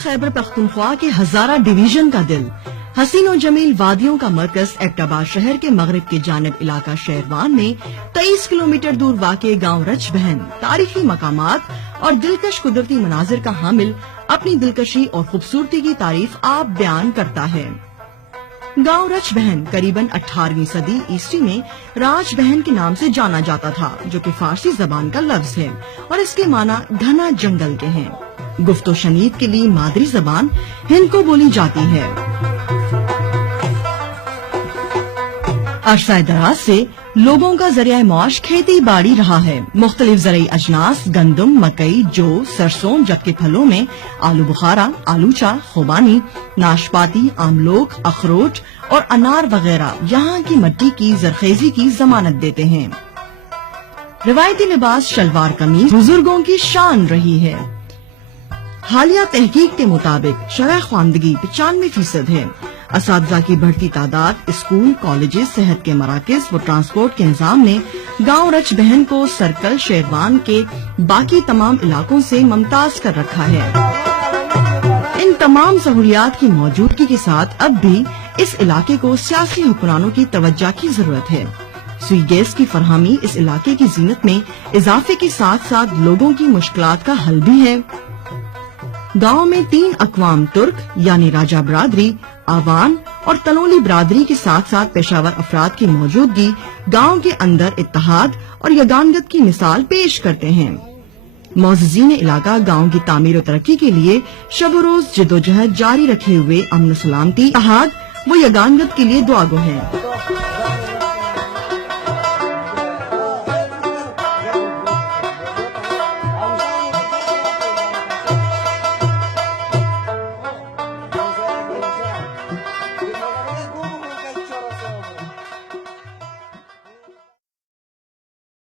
खैबर पख्तूनख्वा के हजारा डिवीजन का दिल, हसीन और जमील वादियों का मरकज एबटाबाद शहर के मगरिब के जानिब इलाका शेरवान में 23 किलोमीटर दूर वाक़े गांव रचबहन तारीखी मकामात और दिलकश कुदरती मनाजिर का हामिल अपनी दिलकशी और खूबसूरती की तारीफ आप बयान करता है। गांव रचबहन करीबन 18वीं सदी ईस्वी में राजबहन के नाम से जाना जाता था, जो कि फारसी जबान का लफ्ज है और इसके माना घना जंगल के हैं। गुफ्तो शनीद के लिए मादरी जबान हिंद को बोली जाती है। अरसा दराज से लोगों का जरिया माश खेती बाड़ी रहा है। मुख्तलिफ ज़रई अजनास गंदम, मकई, जौ, सरसों, जबकि फलों में आलू बुखारा, आलूचा, खुबानी, नाशपाती, आमलोक, अखरोट और अनार वगैरह यहाँ की मिट्टी की जरखेजी की जमानत देते हैं। रिवायती लिबास शलवार कमीज बुजुर्गों की शान रही है। हालिया तहकीक के मुताबिक शरह ख्वानदगी 95% है। असातिज़ा की बढ़ती तादाद, स्कूल, कॉलेजेस, सेहत के मराकज व ट्रांसपोर्ट के निज़ाम ने गांव रचबहन को सर्कल शेरवान के बाकी तमाम इलाकों से मुमताज कर रखा है। इन तमाम सहूलियात की मौजूदगी के साथ अब भी इस इलाके को सियासी हुक्मरानों की तवज्जो की जरूरत है। सुई गैस की फरहमी इस इलाके की जीनत में इजाफे के साथ साथ लोगों की मुश्किलात का हल भी है। गांव में 3 अक़वाम तुर्क यानी राजा बरादरी, आवान और तनोली बरादरी के साथ साथ पेशावर अफराद की मौजूदगी गांव के अंदर इत्तेहाद और यगानगत की मिसाल पेश करते हैं। मौज़ज़ीन इलाका गांव की तामीर और तरक्की के लिए शब रोज जदोजहद जारी रखे हुए अमन सलामती, इत्तेहाद व यगानगत के लिए दुआगो हैं।